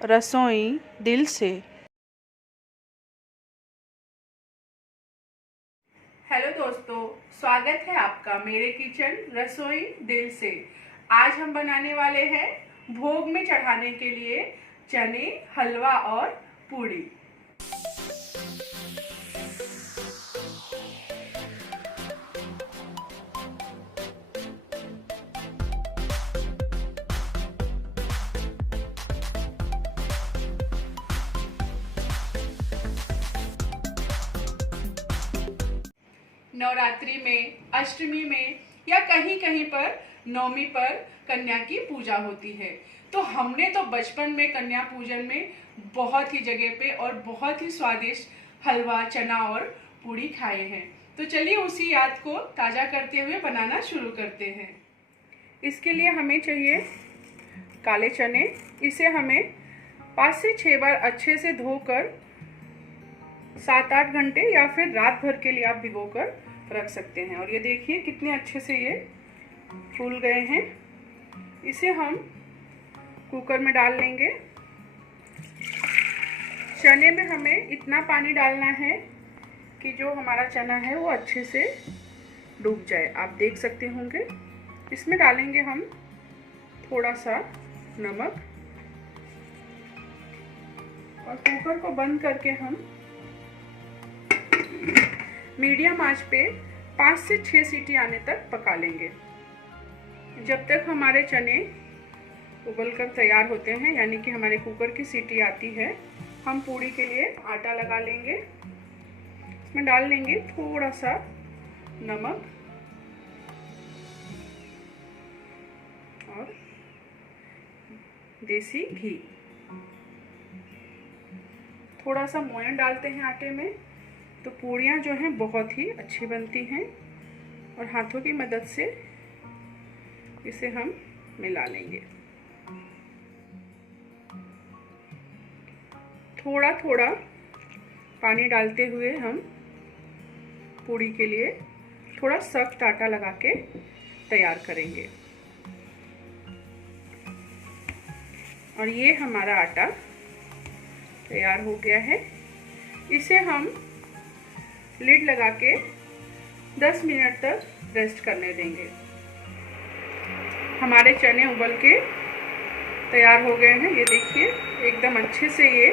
रसोई दिल से। हेलो दोस्तों, स्वागत है आपका मेरे किचन रसोई दिल से। आज हम बनाने वाले हैं भोग में चढ़ाने के लिए चने, हलवा और पूड़ी। नवरात्रि में, अष्टमी में या कहीं कहीं पर नवमी पर कन्या की पूजा होती है। तो हमने तो बचपन में कन्या पूजन में बहुत ही जगह पे और बहुत ही स्वादिष्ट हलवा, चना और पूड़ी खाए हैं। तो चलिए उसी याद को ताज़ा करते हुए बनाना शुरू करते हैं। इसके लिए हमें चाहिए काले चने। इसे हमें 5 से 6 बार अच्छे से धोकर 7-8 घंटे या फिर रात भर के लिए आप भिगोकर रख सकते हैं। और ये देखिए कितने अच्छे से ये फूल गए हैं। इसे हम कुकर में डाल लेंगे। चने में हमें इतना पानी डालना है कि जो हमारा चना है वो अच्छे से डूब जाए। आप देख सकते होंगे। इसमें डालेंगे हम थोड़ा सा नमक और कुकर को बंद करके हम मीडियम आंच पे 5 से 6 सीटी आने तक पका लेंगे। जब तक हमारे चने उबलकर तैयार होते हैं, यानी कि हमारे कुकर की सीटी आती है, हम पूड़ी के लिए आटा लगा लेंगे। इसमें डाल लेंगे थोड़ा सा नमक और देसी घी। थोड़ा सा मोयन डालते हैं आटे में, तो पूड़ियाँ जो हैं बहुत ही अच्छी बनती हैं। और हाथों की मदद से इसे हम मिला लेंगे। थोड़ा थोड़ा पानी डालते हुए हम पूड़ी के लिए थोड़ा सख्त आटा लगा के तैयार करेंगे। और ये हमारा आटा तैयार हो गया है। इसे हम लिड लगा के 10 मिनट तक रेस्ट करने देंगे। हमारे चने उबल के तैयार हो गए हैं। ये देखिए एकदम अच्छे से ये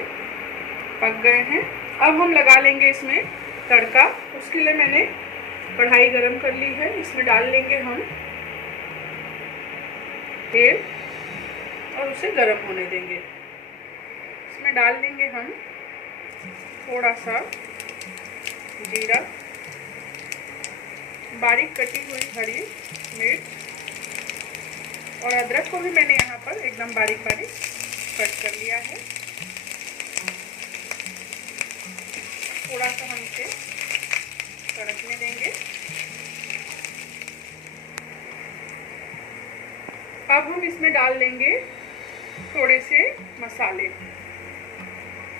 पक गए हैं। अब हम लगा लेंगे इसमें तड़का। उसके लिए मैंने कढ़ाई गरम कर ली है। इसमें डाल लेंगे हम तेल और उसे गरम होने देंगे। इसमें डाल देंगे हम थोड़ा सा जीरा, बारीक कटी हुई हरी मिर्च और अदरक को भी मैंने यहाँ पर एकदम बारीक बारीक कट कर लिया है। थोड़ा सा हम इसे तड़कने देंगे। अब हम इसमें डाल लेंगे थोड़े से मसाले।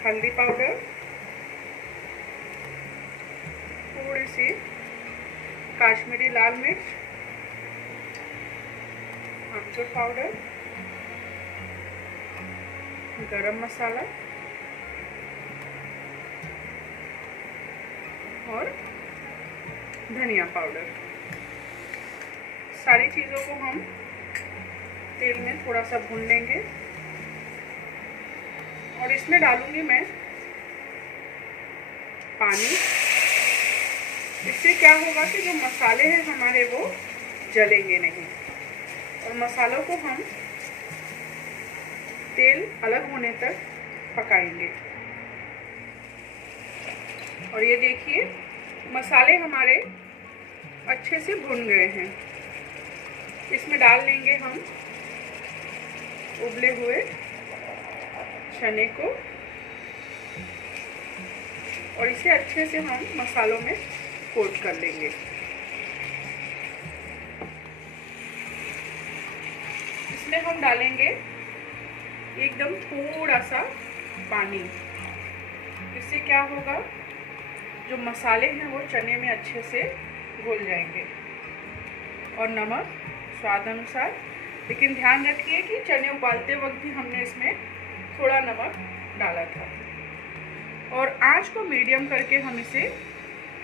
हल्दी पाउडर, थोड़ी सी काश्मीरी लाल मिर्च, आमचूर पाउडर, गरम मसाला और धनिया पाउडर। सारी चीज़ों को हम तेल में थोड़ा सा भून लेंगे। और इसमें डालूंगी मैं पानी। इससे क्या होगा कि जो मसाले हैं हमारे वो जलेंगे नहीं। और मसालों को हम तेल अलग होने तक पकाएंगे। और ये देखिए मसाले हमारे अच्छे से भुन गए हैं। इसमें डाल लेंगे हम उबले हुए चने को और इसे अच्छे से हम मसालों में कोट कर लेंगे। इसमें हम डालेंगे एकदम थोड़ा सा पानी। इससे क्या होगा, जो मसाले हैं वो चने में अच्छे से घुल जाएंगे। और नमक स्वाद अनुसार, लेकिन ध्यान रखिए कि चने उबालते वक्त भी हमने इसमें थोड़ा नमक डाला था। और आंच को मीडियम करके हम इसे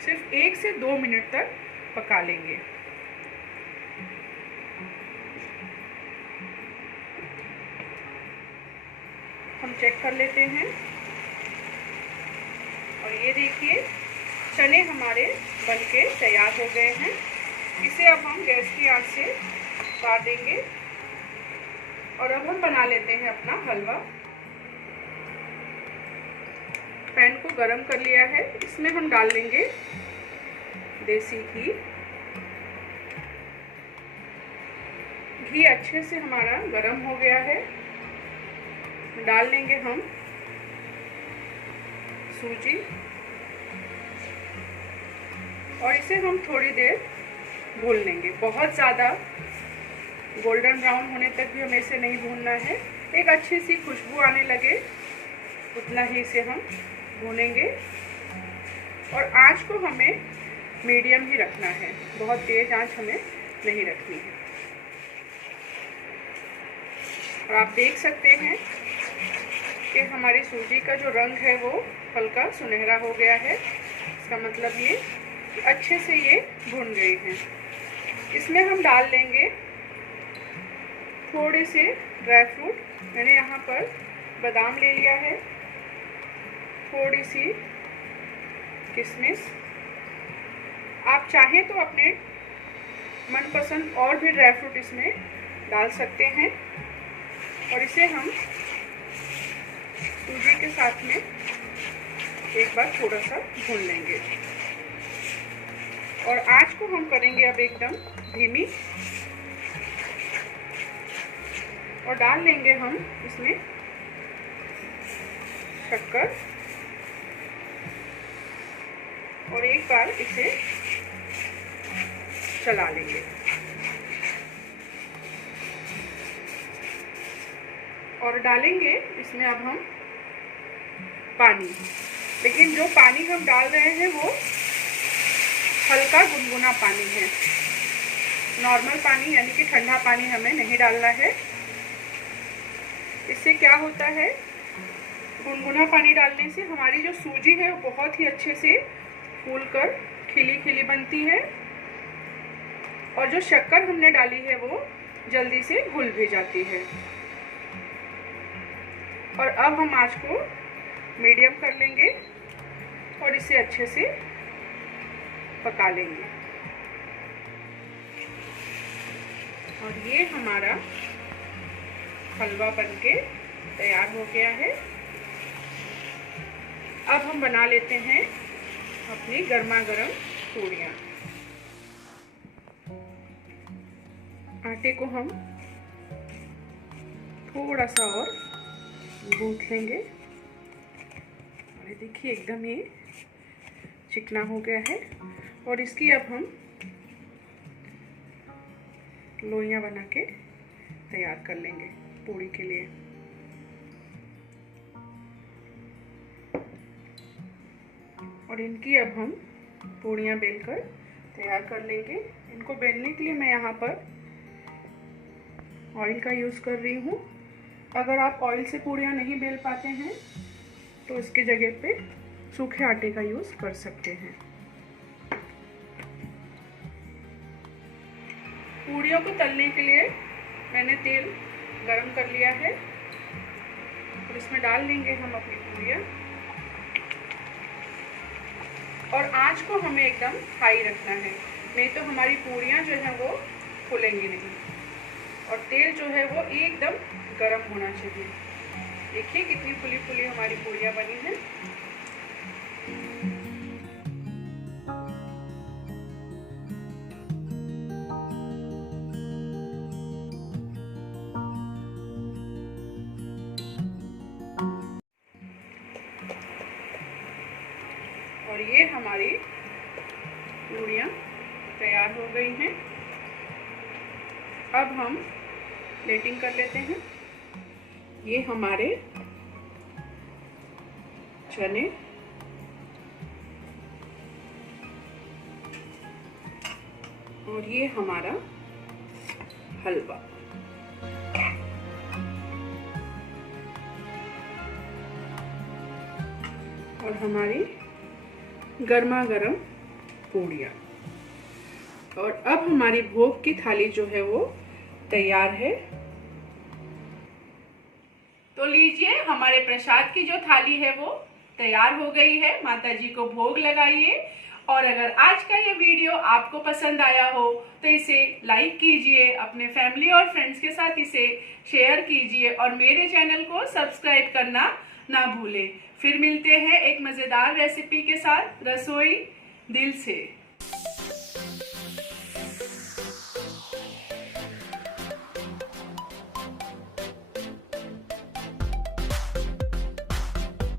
सिर्फ 1 से 2 मिनट तक पका लेंगे। हम चेक कर लेते हैं और ये देखिए चने हमारे बनके तैयार हो गए हैं। इसे अब हम गैस की आंच से उतार देंगे और अब हम बना लेते हैं अपना हलवा। पैन को गरम कर लिया है, इसमें हम डाल लेंगे देसी घी। घी अच्छे से हमारा गरम हो गया है। डाल लेंगे हम सूजी और इसे हम थोड़ी देर भून लेंगे। बहुत ज़्यादा गोल्डन ब्राउन होने तक भी हमें इसे नहीं भूनना है। एक अच्छी सी खुशबू आने लगे उतना ही इसे हम भूनेंगे। और आंच को हमें मीडियम ही रखना है, बहुत तेज आंच हमें नहीं रखनी है। और आप देख सकते हैं कि हमारी सूजी का जो रंग है वो हल्का सुनहरा हो गया है। इसका मतलब ये कि अच्छे से ये भुन गए हैं। इसमें हम डाल लेंगे थोड़े से ड्राई फ्रूट। मैंने यहाँ पर बादाम ले लिया है, थोड़ी सी किशमिश। आप चाहें तो अपने मनपसंद और भी ड्राई फ्रूट इसमें डाल सकते हैं। और इसे हम सूजी के साथ में एक बार थोड़ा सा भून लेंगे। और आंच को हम करेंगे अब एकदम धीमी। और डाल लेंगे हम इसमें शक्कर और एक बार इसे चला लेंगे। और डालेंगे इसमें अब हम पानी। लेकिन जो पानी हम डाल रहे हैं वो हल्का गुनगुना पानी है, नॉर्मल पानी यानी कि ठंडा पानी हमें नहीं डालना है। इससे क्या होता है, गुनगुना पानी डालने से हमारी जो सूजी है वो बहुत ही अच्छे से फूलकर खिली खिली बनती है। और जो शक्कर हमने डाली है वो जल्दी से घुल भी जाती है। और अब हम आंच को मीडियम कर लेंगे और इसे अच्छे से पका लेंगे। और ये हमारा हलवा बनके तैयार हो गया है। अब हम बना लेते हैं अपनी गर्मा गर्म पूड़ियाँ। आटे को हम थोड़ा सा और गूंथ लेंगे। और ये देखिए एकदम ये चिकना हो गया है। और इसकी अब हम लोइयां बना के तैयार कर लेंगे पूड़ी के लिए। और इनकी अब हम पूड़ियाँ बेलकर तैयार कर लेंगे। इनको बेलने के लिए मैं यहाँ पर ऑयल का यूज़ कर रही हूँ। अगर आप ऑयल से पूड़ियाँ नहीं बेल पाते हैं तो इसके जगह पे सूखे आटे का यूज़ कर सकते हैं। पूड़ियों को तलने के लिए मैंने तेल गरम कर लिया है और इसमें डाल देंगे हम अपनी पूड़ियाँ। और आंच को हमें एकदम हाई रखना है, नहीं तो हमारी पूड़ियाँ जो हैं वो फूलेंगी नहीं। और तेल जो है वो एकदम गरम होना चाहिए। देखिए कितनी फुली फुली हमारी पूड़ियाँ बनी हैं। और ये हमारी पूड़ियाँ तैयार हो गई हैं। अब हम प्लेटिंग कर लेते हैं। ये हमारे चने और ये हमारा हलवा। और हमारी गर्मा गर्म पूड़ियाँ। और अब हमारी भोग की थाली जो है वो तैयार है। तो लीजिए, हमारे प्रसाद की जो थाली है वो तैयार हो गई है। माता जी को भोग लगाइए। और अगर आज का ये वीडियो आपको पसंद आया हो तो इसे लाइक कीजिए, अपने फैमिली और फ्रेंड्स के साथ इसे शेयर कीजिए और मेरे चैनल को सब्सक्राइब करना ना भूलें। फिर मिलते हैं एक मज़ेदार रेसिपी के साथ। रसोई दिल से।